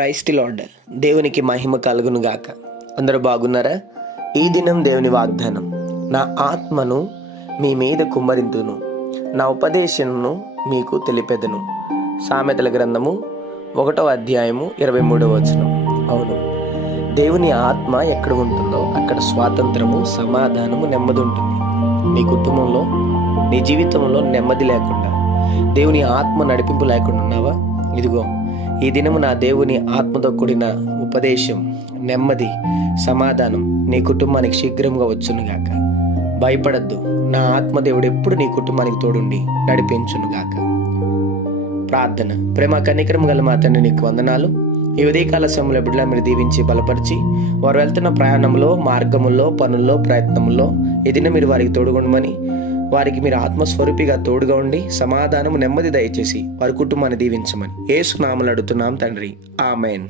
Praise the lord. దేవునికి మహిమ కలుగును గాక. అందరూ బాగున్నారా? ఈ దినం దేవుని వాగ్దానం, నా ఆత్మను మీ మీద కుమ్మరింతును, నా ఉపదేశమును మీకు తెలిపెదను. సామెతల గ్రంథము 1వ అధ్యాయము 23వ వచనం. అవును, దేవుని ఆత్మ ఎక్కడ ఉంటుందో అక్కడ స్వాతంత్రము, సమాధానము, నెమ్మది ఉంటుంది. నీ కుటుంబంలో, నీ జీవితంలో నెమ్మది లేకుండా, దేవుని ఆత్మ నడిపింపు లేకుండా ఉన్నావా? ఇదిగో ఈ దినము నా దేవుని ఆత్మతో కూడిన ఉపదేశం, నెమ్మది, సమాధానం నీ కుటుంబానికి శీఘ్రంగా వచ్చునుగాక. భయపడద్దు, నా ఆత్మదేవుడు ఎప్పుడు నీ కుటుంబానికి తోడుండి నడిపించునుగాక. ప్రార్థన. ప్రేమ కనికరం గల మా తండ్రి, నీకు వందనాలు. ఈ ఉదయకాల సమయంలో బిడ్డల మీరు దీవించి బలపరిచి, వారు వెళ్తున్న ప్రయాణంలో, మార్గముల్లో, పనుల్లో, ప్రయత్నంలో ఈ దినం మీరు వారికి తోడుగొండమని, వారికి మీరు ఆత్మస్వరూపిగా తోడుగా ఉండి సమాధానము, నెమ్మది దయచేసి వారి కుటుంబాన్ని దీవించమని యేసు నామములో అడుగుతున్నాం తండ్రి. ఆమేన్.